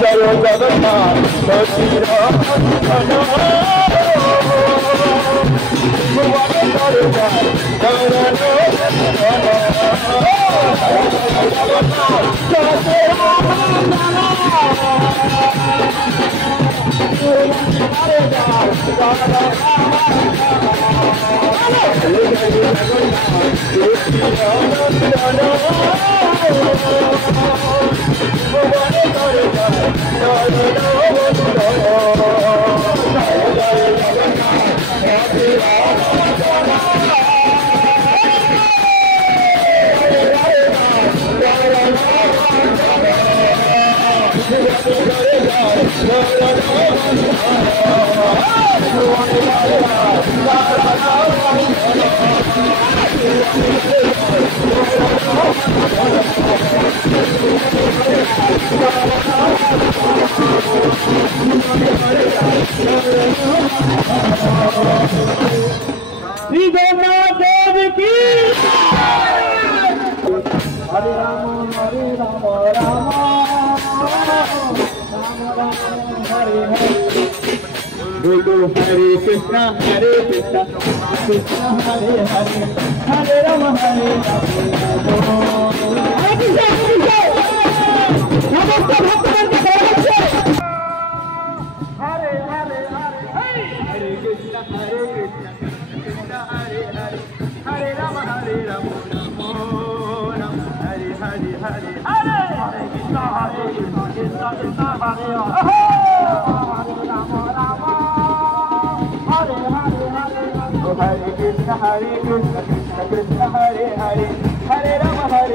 जय जगन्नाथ श्री राम श्री जगन्नाथ देव की हरे राम राम राम हरे हरे बोलो हरे Krishna Krishna Hare Hare Hare Ram Hare Krishna Krishna Krishna Hare Hare Hare Rama Rama Rama Hare Hare Hare Krishna Krishna Krishna Hare Hare Hare Krishna Krishna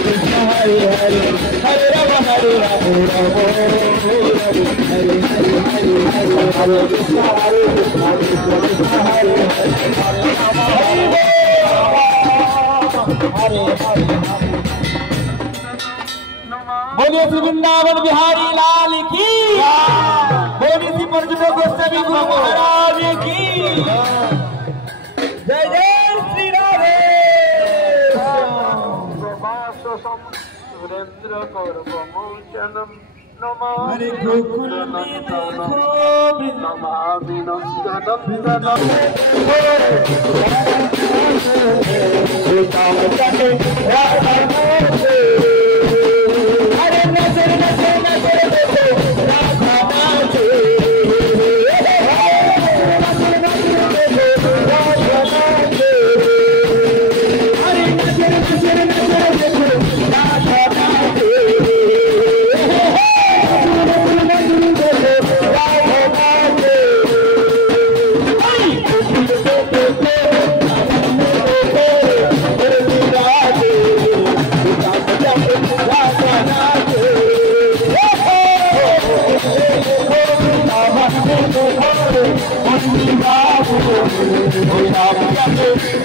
Krishna Hare Hare Hare Rama Hare बोलिए श्री वृंदावन बिहारी लाल की बोलिए श्री परजुटो गोस्वामी गुरु महाराज की जय जय श्री राधे सुरेंद्र कौरवमोचनम हरे गोकुल में देखो नमामि नंदनंदनम हरे नजर नजर नजर देखो राधा नाचे नजर नजर देखो राधा नाचे हरे नजर नजर नजर देखो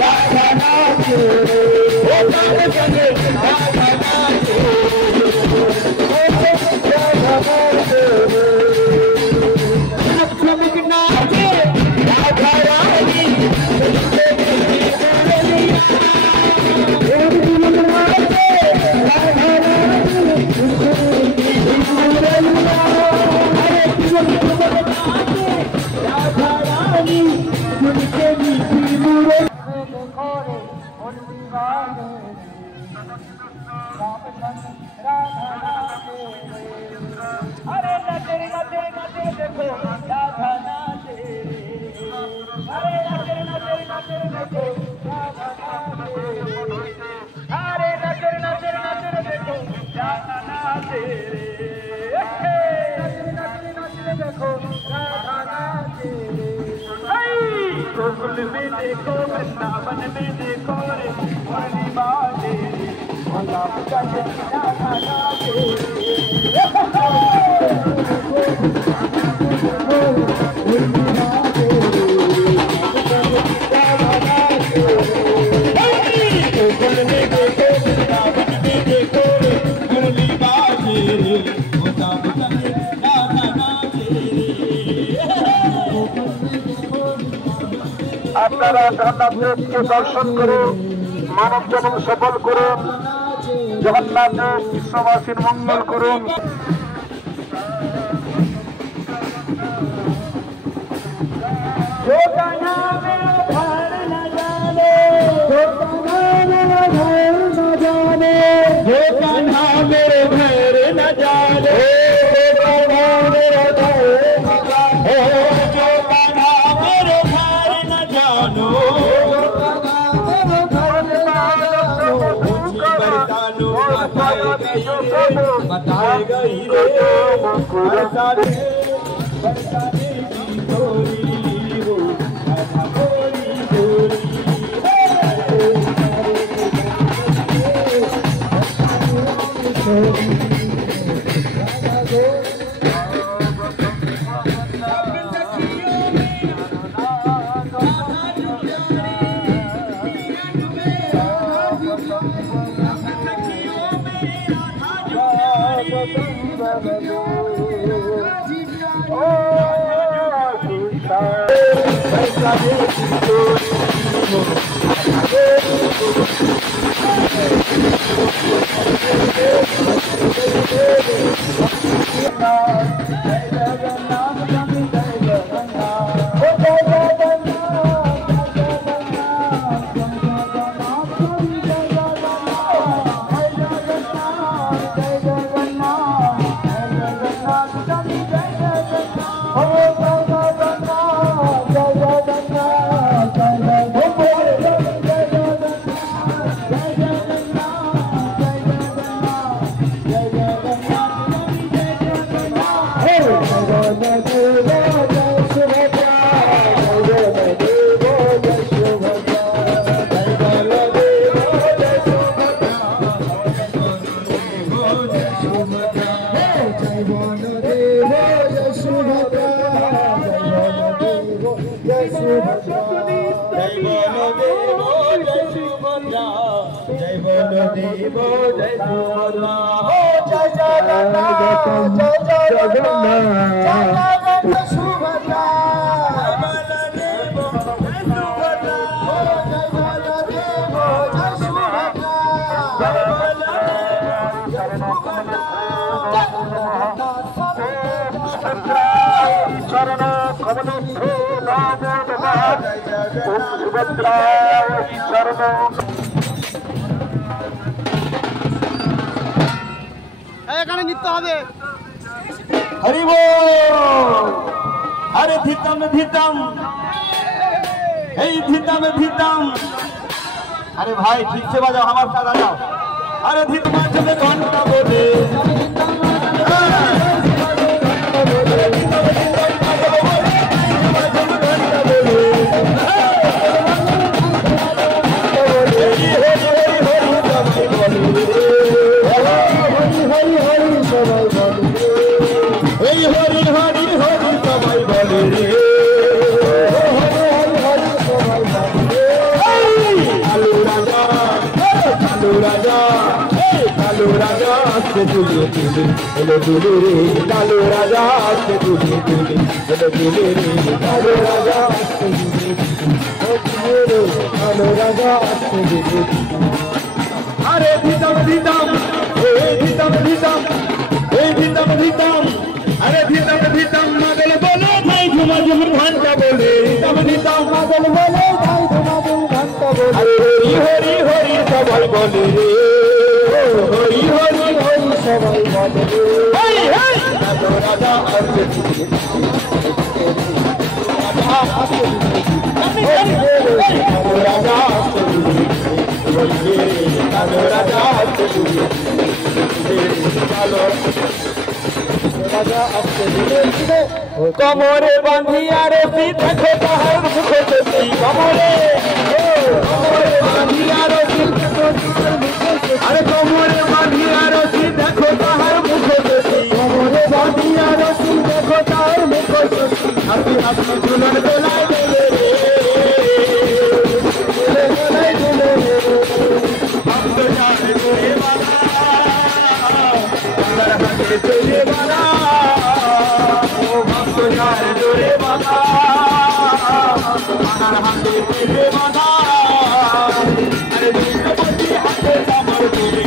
राधा नाचे Hare गोकुल में देखो वृंदावन में देखो रे मुरली बाजे भोला का जगना गाना गोकुल में देखो वृंदावन में देखो रे मुरली बाजे भोला का जगना गाना আপনারা জগন্নাথকে দর্শন করুন, মানব জীবন সফল করুন, জগন্নাথের বিশ্ববাসীর মঙ্গল করুন। बताएगा हीरे बरसाने बरसाने की गोरी वो गोरी गोरी এখানে নিতে হবে হরি বল আরে ধিতাম ধিতাম এই ধিতাম ধিতাম আরে ভাই ঠিক से বাজাও আমার সাথে যাও আরে ধিত মাঝে ঘন্টা বলে कालू राजा अरे धीतम धीतम धीतम धीतम धीतम धीतम अरे धीतम धीतम मगल बोले भाई झुमा झुम घंटा बोले धीतम धीतम मगल बोले भाई झुमा झुम घंटा बोले अरे होरी होरी सबाई बोले रे होरी होरी होरी सबाई बोले रे कालू राजा कमरे बांधिया रस्सी देखो ताहर मुख से कमरे बांधिया रस्सी अरे कमरे बांधिया रस्सी देखो ताहर मुख से कमरे बांधिया रस्सी देखो ताहर मुख से हंसी हंसी दुल्हन बोलाए दे हम तो जाने तोरे वाला अंदर हंसे तोरे वाला हम तो जाने तोरे वाला अंदर हंसे तोरे वाला अरे देखो बच्ची हाथे सामर तोरे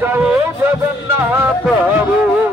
जय जगन्नाथ प्रभु।